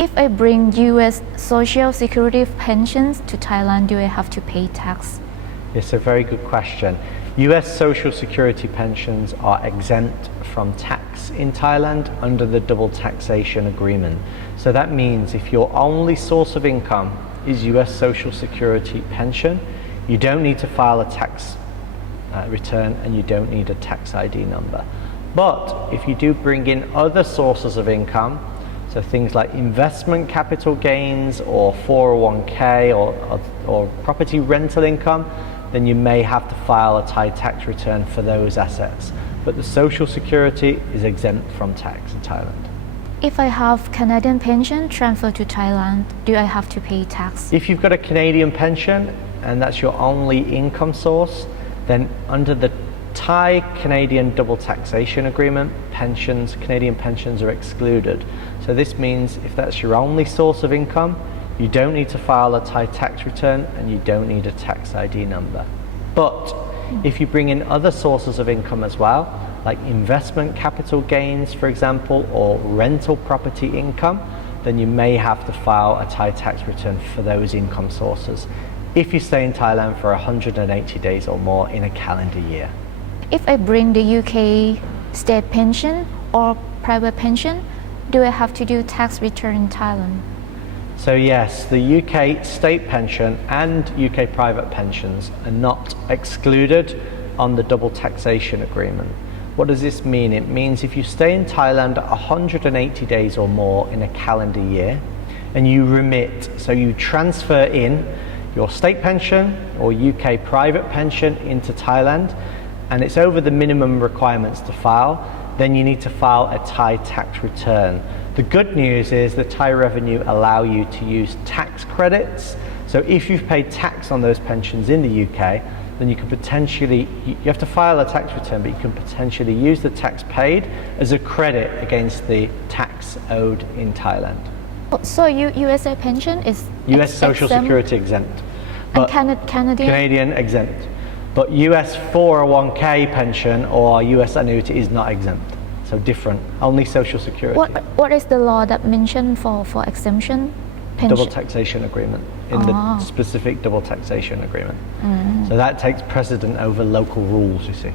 If I bring US Social Security pensions to Thailand, do I have to pay tax? It's a very good question. US Social Security pensions are exempt from tax in Thailand under the double taxation agreement. So that means if your only source of income is US Social Security pension, you don't need to file a tax return and you don't need a tax ID number. But if you do bring in other sources of income, so things like investment capital gains or 401k or property rental income, then you may have to file a Thai tax return for those assets. But the Social Security is exempt from tax in Thailand. If I have Canadian pension transferred to Thailand, do I have to pay tax? If you've got a Canadian pension and that's your only income source, then under the Thai-Canadian double taxation agreement, Canadian pensions are excluded. So this means if that's your only source of income, you don't need to file a Thai tax return and you don't need a tax ID number. But if you bring in other sources of income as well, like investment capital gains, for example, or rental property income, then you may have to file a Thai tax return for those income sources if you stay in Thailand for 180 days or more in a calendar year. If I bring the UK state pension or private pension, do I have to do tax return in Thailand? So yes, the UK state pension and UK private pensions are not excluded on the double taxation agreement. What does this mean? It means if you stay in Thailand 180 days or more in a calendar year and you remit, so you transfer in your state pension or UK private pension into Thailand, and it's over the minimum requirements to file, then you need to file a Thai tax return. The good news is the Thai revenue allow you to use tax credits. So if you've paid tax on those pensions in the UK, then you can potentially, you have to file a tax return, but you can potentially use the tax paid as a credit against the tax owed in Thailand. So USA pension is US Social exempt, Security exempt, and but Canadian exempt. But US 401k pension or US annuity is not exempt. So different, only Social Security. What is the law that mentioned for exemption? Pension? Double taxation agreement, in the specific double taxation agreement. So that takes precedent over local rules, you see.